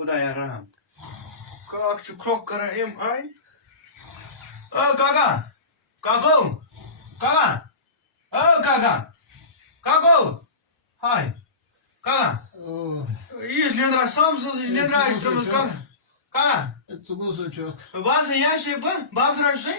Khudaya Ram. Kak chu krok kara em ai. Kaka. Kako. Kaka. Kaka. Kako. Hi. Kaka. Is Lendra Samsung is Lendra is from Kaka. Kaka. Tu gozo çok. Bas ya şey bu. Babra şey.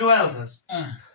12th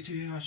itu yaş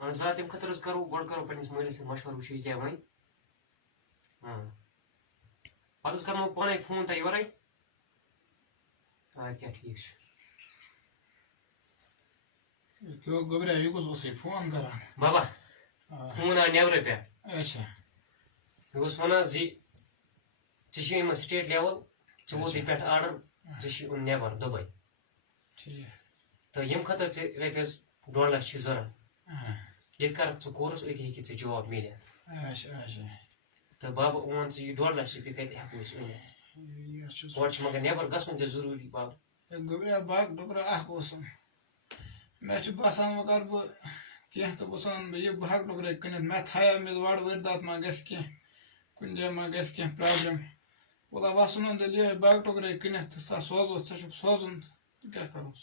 ذات تم خطر کرو گۄڈ کرو پننس مٲلِس سۭتۍ مشورٕ وٕچھو یہِ کیٛاہ وَنہِ پتہٕ حظ کرمو پانے فون تۄہہِ یورے اَدٕ کیٛاہ ٹھیٖک چھُ کیوں گوبریا یہِ کُس اوسُے فون کران بابا فون آو نیبرٕ پٮ۪ٹھ اچھا مےٚ اوس وَنان زِ ژےٚ چھُے یِمن سٹیٹ لیول ژےٚ ووتُے پٮ۪ٹھ آرڈر ژےٚ چھُے یُن نیبر دُبے ٹھیٖک تہٕ ییٚمہِ خٲطرٕ ژےٚ رۄپیس 2 لچھ چھِ ضوٚرتھ ییٚتہِ کرکھ ژٕ کورس أتی ہیٚکہِ ژےٚ جاب مِلِتھ تہٕ بابا وَن ژٕ یہِ 2 لچھ رۄپیہِ کتہِ ہٮ۪کو أسۍ أنِتھ گۄڈٕ چھُ مگر نیبر گژھُن تہِ ضروٗری بابا گوبریا باغ ڈُکرا اکھ اوسُم مےٚ چھُ باسان وۄنۍ کر بہٕ کینٛہہ تہٕ بہٕ سان بہٕ یہِ باغ ڈُکرے کٕنِتھ مےٚ تھایا مےٚ وارٕ ؤرۍ ما گژھِ کینٛہہ کُنہِ جایہِ ما گژھِ کینٛہہ پرابلم ولا وسُن تیٚلہِ یِہوٚے باغ ڈُکرے کٕنِتھ تہٕ سۄ سوزو ژٕ چھُکھ سوزُن تہٕ کیٛاہ کروس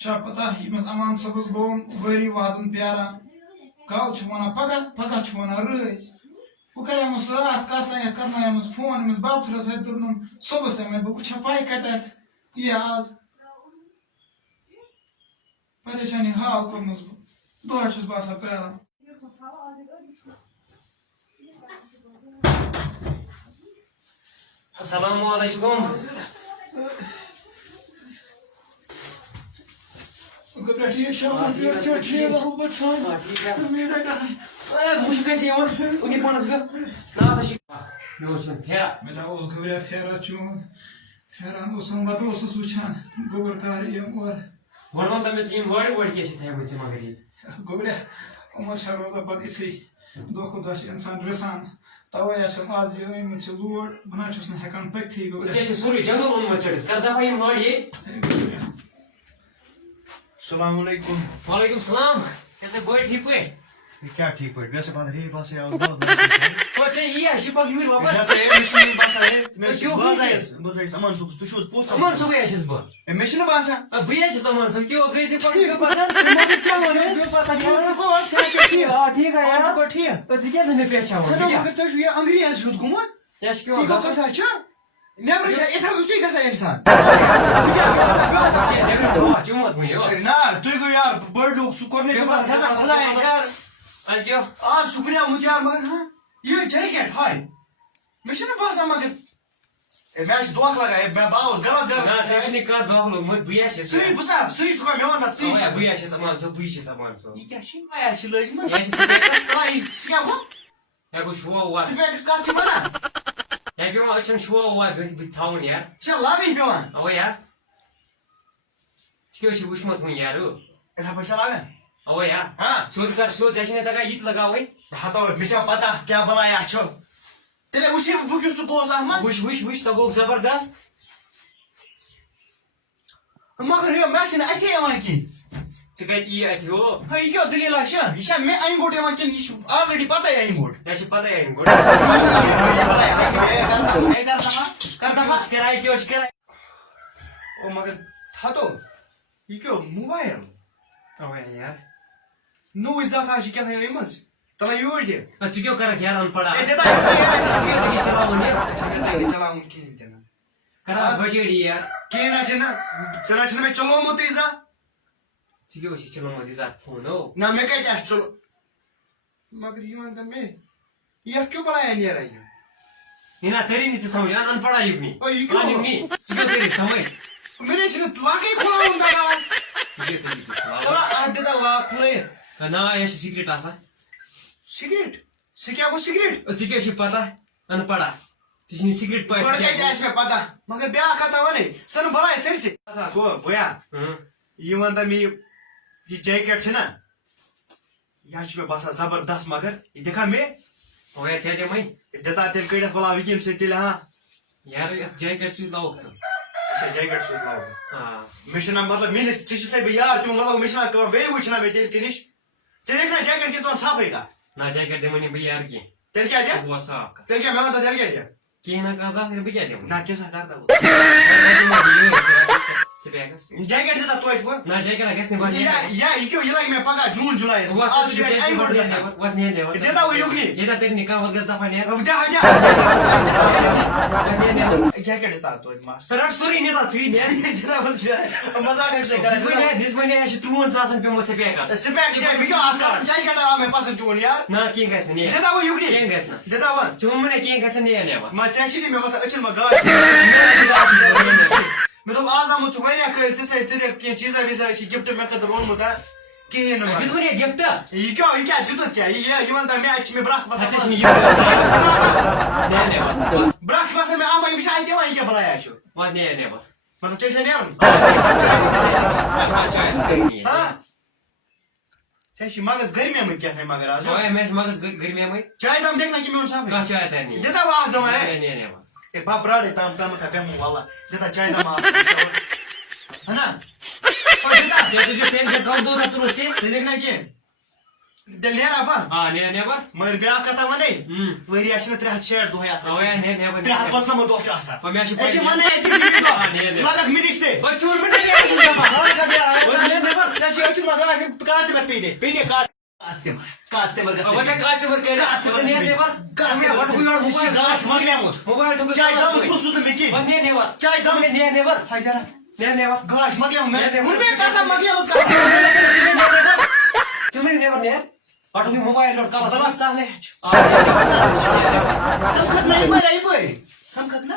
چھا پتہ ییٚمِس امان صٲبس گوٚو ؤری وادن پیاران کالہٕ چھُ ونان پگاہ پگاہ چھُ ونان رٲژ بہٕ کریمس راتھ کاسان یتھ کرنایمس فون أمِس بابتھٕرس اتھِ دوٚپنم صبحس یِمے بہٕ وٕچھا پاے کتہِ آسہِ یہِ آز پریشانی حال کوٚرمُت بہٕ دۄہَس چھُس بہٕ آسان پیٛاران السلام علیکم گوٚبرا ٹھیٖک چھا ٹھیٖک اَصٕل پٲٹھۍ چھا میٖڈا کَران مشکل سے انہیں پانس گو نا مےٚ پھیرا مےٚ دوٚپ اوس گوٚبرا پھیران چون پھیران اوسُم پَتہٕ اوسُس وٕچھان گوٚبُر کَر یِم اورٕ گۄڈٕ وَن تہٕ مےٚ ژٕ یِم گاڑِ واڑِ کیٛاہ چھِ تھٲیمٕژ ژےٚ مگر ییٚتہِ گوٚبرا عمر چھا روزان پَتہٕ یِژھٕے دۄہ کھۄتہٕ دۄہ چھُ اِنسان رِسان تَوَے چھُم آز یہِ أنمٕژ چھِ لوڈ بہٕ نہ چھُس نہٕ ہٮ۪کان پٔکتھٕے گوٚبرا ژےٚ چھِ سورُے جنگل اوٚنمُت چٔڑِتھ کر دپہا یِم گاڑِ ییٚتہِ السلام علیکم. وعلیکم السلام کیسے بٲڑۍ ٹھیٖک پٲٹھۍ کیا ٹھیک پٲٹھۍ ویسے بات رہی بس یہ ژےٚ یی اَسہِ پَکھ یوٗرۍ واپس بہٕ امان صٲبس تُہۍ چھِو حظ پوٚژھ اَمان صٲبٕے چھُس بہٕ مےٚ چھُنہٕ باسان بٕے حظ چھُس اَمان صٲب کیٛاہ گٔے ژےٚ پَکھ مےٚ پَتہ کیٛاہ وَنہٕ ٹھیٖک ہے یار ٹھیٖک ژٕ کیٛازِ مےٚ پہچاوان ژےٚ چھُ یہِ انگریٖز ہیوٚت گوٚمُت کیٛاہ چھُ یہِ پیٚوان گوٚو گژھُن گژھان چھُ نٮ۪برٕ چھا یِتھے یُتھُے گژھان اِنسان چومت وۄنۍ یو نہ تُہۍ گوٚو یار بٔڑۍ لوٗکھ سُہ کوٚر مےٚ سزا خۄداین یار اَدٕ کیٛاہ آز شُکریہ آمُت یار مگر ہاں یہِ جیکٹ ہاے مےٚ چھُنہٕ باسان مگر مےٚ آسہِ دھوکہٕ لگان بہٕ آوُس غلط نہ ژےٚ گرس چھُنہٕ کانٛہہ دھوکہٕ لوٚگمُت بٕے چھُس سُے بہٕ سا سُے چھُ مےٚ وَن تَتھ ژٕے بٕے چھُس اَمان صٲب بٕے چھُس اَمان صٲب یہِ کیٛاہ چھِ مےٚ چھِ لٲجمٕژ یہِ چھِ سپیکس سُہ کیٛاہ گوٚو مےٚ گوٚو شو وار سپیکس کَتھ چھِ وَنان مےٚ پیٚوان أچھن شو وار بٕتھِ تھاوُن یار یہِ چھا لاگٕنۍ پیٚوان اَوَے یار ژٕ کیٛاہ چھُکھ وٕچھمُت وٕنہِ یارٕ یِتھے پٲٹھۍ چھا لاگان اَوَے یار ہاں سیوٚد کر سیوٚد ژےٚ چھِنہٕ تگان یہِ تہِ لگاوٕنۍ ہتو مےٚ چھا پتہ کیٛاہ بلایا چھُ تیٚلے وٕچھے بہٕ کیُتھ ژٕ گوس اَتھ منٛز وٕچھ تہٕ گوٚو زبردست مگر یہِ مےٚ چھِنہٕ اَتھے یِوان کِہیٖنۍ ژٕ کَتہِ یی اَتہِ ہو ہے یہِ کیٛاہ دٔلیٖلا چھِ یہِ چھا مےٚ اَنہِ گوٚٹ یِوان کِنہٕ یہِ چھُ آلریڈی پتہ اَنہِ گوٚٹ مےٚ چھِ پتہ اَمہِ گۄڈٕ کِراے کیٛاہ چھِ کِراے او مگر ہتو یہِ کیٛاہ موبایل اَوَے یار نوٚوٕے زاتھا چھِ کیٛاہ تھام أمِس تَلے یوٗرۍ دِ ژٕ کیٛاہ کَرکھ یار اَن پڑا ہے ژٕ دِتا کیٛاہ تگی چلاوُن یہِ چھُنہٕ چلاوُن کِہیٖنۍ تہِ نہٕ کَران بَچٲڑی یار کِہیٖنۍ نہ چھِنہٕ ژٕ نہ چھُنہٕ مےٚ چلومُتٕے زانٛہہ ژٕ کیٛاہ اوسُکھ چلومُت یہِ زَتھ فونو نہ مےٚ کَتہِ آسہِ چلو مگر یہِ وَن تہٕ مےٚ یَتھ کیٛاہ بلایا نیران یہِ نینا تٔری نہٕ ژٕ سمجھ اَن پڑا یُکنی او یہِ کیٛاہ ژٕ کیٛاہ تٔری سمجھ مےٚ نَے چھِنہٕ لاکٕے کھُلاوُن تگان تَلہ اَتھ دِتا لاک کھُلٲیِتھ نا یہِ چھِ سِکرِٹ آسان سِگریٹ سُہ کیٛاہ گوٚو سِگریٹ ژٕ کیٛاہ چھُے پتہ اَن پڑا ژےٚ چھِ نہٕ سِکرِٹ پاے گۄڈٕ کَتہِ آسہِ مےٚ پتہ مگر بیٛاکھ کَتھا وَنے سۄ نہٕ بلاے سٲرسٕے گوٚو بویا یہِ وَن تہٕ مےٚ یہِ جیکٹ چھُنہ یہِ حظ چھُ مےٚ باسان زبردست مگر یہِ دِکھا مےٚ اوے ژےٚ دِمٕے یہِ دِتا تیٚلہِ کٔڑِتھ بلا وٕنکٮ۪ن سۭتۍ تیٚلہِ ہاں یارٕ یَتھ جیکٹ سۭتۍ لاوُکھ ژٕ اچھا جیکٹ سۭتۍ لاگُن آ مےٚ چھُنہ مطلب میٲنِس ژےٚ چھُسے بہٕ یار تِمو مطلب مےٚ چھُنہ کٲم بیٚیہِ وٕچھنا مےٚ تیٚلہِ ژےٚ نِش ژےٚ دِکھ نا جیکٹ کہِ ژٕ وَن صافٕے کَتھ نہ جیکٹ دِمٕے نہٕ بہٕ یارٕ کیٚنٛہہ تیٚلہِ کیٛاہ دِ ژٕ بوز صاف کَتھ تیٚلہِ کیٛاہ مےٚ وَن تہٕ تیٚلہِ کیٛاہ دِ کِہیٖنۍ نہ کانٛہہ زانٛہہ بہٕ کیٛاہ دِمہٕ نہ کیٛاہ کَر دَبہٕ سپیکس جیکٹ دِتا توتہِ وۄنۍ نہ جیکٹ گژھِ نہٕ یہِ کیٛاہ یہِ لگہِ مےٚ پگاہ جوٗن جُلایَس منٛز آز چھُ مےٚ اَمہِ گۄڈٕ گژھان وَتھ نیرِ نٮ۪بر یہِ دِتا وۄنۍ یُکنٕے ییٚتٮ۪ن تیٚلہِ نِکاح وَتھ گژھِ دفعہ نیرِ جیکٹ دِتا توتہِ مَس رَٹ سورُے نیتا ژٕے نیرِ دِتا مزاق چھُسے کران دِژمَے اَسہِ چھِ 53,000 پیوٚمُت سپیکس سپیکس مےٚ کیٛاہ آسان جیکٹ آو مےٚ پسنٛد چون یار نہ کیٚنٛہہ گژھِ نہٕ نیرِ دِتا وۄنۍ یُکنٕے کیٚنٛہہ گژھِ نہٕ دِتا وۄنۍ ژٕ ووٚن مےٚ کیٚنٛہہ گژھِ نہٕ نیرِ نٮ۪بر ما ژےٚ چھِ مےٚ باسان أچھن ما گاش مےٚ دوٚپ آز آمُت ژٕ واریاہ کٲلۍ ژٕ دِکھ کینٛہہ چیٖزا ویٖزا ٲسی گفٹ مےٚ خٲطرٕ اوٚنمُت کِہیٖنۍ نہٕ دِتوٕ یہِ گِفٹ یہِ کیٛاہ دِتُتھ کیٛاہ یہِ وَن تہٕ مےٚ اَتہِ چھِ مےٚ برٛکھ باسان ژےٚ چھِنہٕ یہِ برٛکھ چھِ باسان مےٚ اَما یہِ چھِ اَتہِ یِوان یہِ کیٛاہ بلایا چھُ وَتھ نیرِ نٮ۪بر مطلب ژےٚ چھےٚ نیرُن ژےٚ چھِ مغز گرمیمٕتۍ کیٛاہ تھام مگر آز مےٚ چھِ مغز گرمیمٕے چاے دام دِکھ نا کہِ میون صافٕے کانٛہہ چاے تَرِ نہٕ دِتا وۄنۍ اکھ دما ہے نیرِ نٮ۪بر اے بہٕ پرٛارے تامَتھ بیٚہمو واللہ دِتا چاے دما ہنا دِتا ژےٚ تُجہِ پٮ۪نشن کَم دۄہ تُلُتھ ژےٚ ژٕ دِکھ نا کیٚنٛہہ تیٚلہِ نیرا بہٕ آ نیرِ نٮ۪بر مگر بیٛاکھ کَتھا وَنے ؤریَس چھِنہٕ 360 دۄہَے آسان اَوے نیرِ نٮ۪بر 395 دۄہ چھِ آسان مےٚ چھِ أتی وَنے أتی لگکھ مِنِش تہِ وۄنۍ چوٗر مےٚ نیرِ نٮ۪بر ژےٚ چھِ أچھن مگر کاسٹمر پیٚنے کاسٹمر گژھِ وۄنۍ مےٚ کاسٹمر کٔرِتھ نیرِ نٮ۪بر گاش مۄکلیومُت موبایل چاے ترٛٲومٕژ پوٚتُس نہٕ مےٚ کِہیٖنۍ وۄنۍ نیرِ نٮ۪بر چاے ترٛٲومٕژ نیرِ نٮ۪بر ہاے ذرا never. Gosh, Magyam, man. Never. Would be Kaka Magyam. Too many never near. What are you mobile or color? Bala Saleh. Ah, Samkhat nahi marai boy. Samkhat na?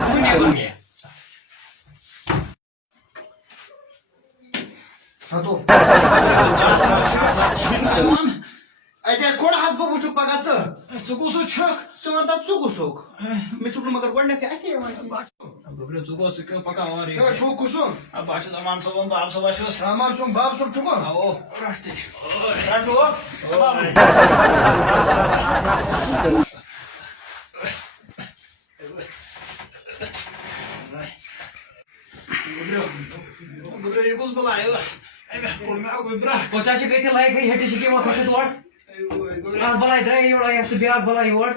Too never near. Hato. Aite koda hasbo buchu pagatsa. Cukusu çök. Sonda tsugu shok. Me chuklu magar gordne ke aite yaman. Gobre cukusu kyo paka var Ya ya. chuk kushum. Başı zaman salon da alsa başıyoruz. Aman shum bab shum chukum. O. Rashti. Rado. Sabam. Gobre yukuz bala ya. Eme kolme agoy bra. What she get like he had to she what was it word? Ah, balai drai you like to be out balai word.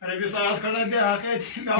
Hani bir saat kadar de haket.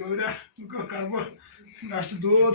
Gobre ko karbo. Naştı dud.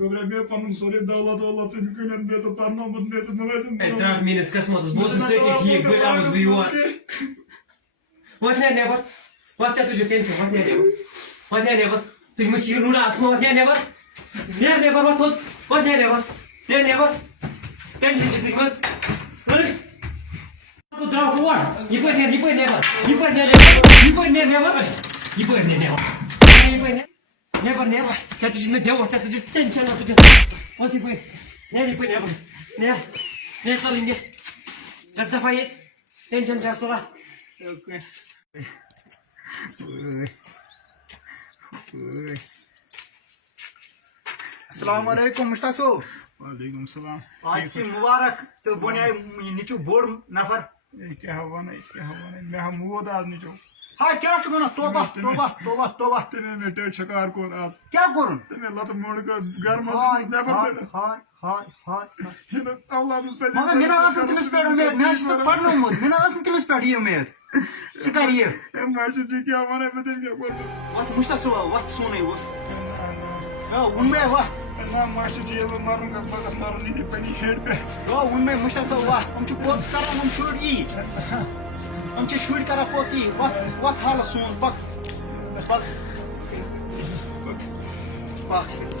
Gobre bir panum soru davlat seni günen bir zaten namaz bir zaten. Трав минус космотос босс стоит и гулявс бы его. Вот не вот. Вот это же пенсия, вот не вот. Вот не вот. Ты мы чиру на асмо вот не вот. Не вот вот. Вот не вот. Не вот. Пенсия ты мы. Aku draw keluar. Ibu ne вот. Ibu ne вот. Ibu ne вот. Never. Jatuh cinta dewa, jatuh cinta tension aku jatuh. Oh si boy. Never. Ne salin dia. Just the fight. Tension just lah. السلام علیکم مشتاق صٲب Aleyküm selam. آج چھِ مُبارک ژٕ بَنیٛاے یہِ چھُ بوٚڑ نفر Kya havana. Meha muod admi jo. ہاے کیٛاہ چھُ وَنان توبہ Tene me ted shakar kor az. کیٛاہ کوٚرُن Tene lat mod ka gar ہاے mas never. ہاے Yine Allah'ımız peki. مگر مےٚ نہ ٲس نہٕ تٔمِس پٮ۪ٹھ اُمید مےٚ حظ چھُ سُہ پَرنومُت مےٚ نہ ٲس نہٕ تٔمِس پٮ۪ٹھ یہِ اُمید ژٕ کَر یہِ En başı ki havana bedel ya kor. وَتھ مُشتاق صٲبا وَتھ سونُے وَتھ ووٚن مےٚ وَتھ Na maçı diyelim marun kas bakas marun ini pani head pe. ووٚن مےٚ مُشتاق صٲب وَتھ یِم چھِ پوٚتُس کَران یِم شُرۍ یی یِم چھِ شُرۍ کَران پوٚتُس یی وَتھ حالس سون پَک سۭتۍ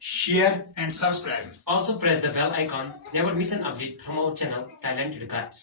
share and subscribe Also press the bell icon. Never miss an update from our channel, Talented Guys.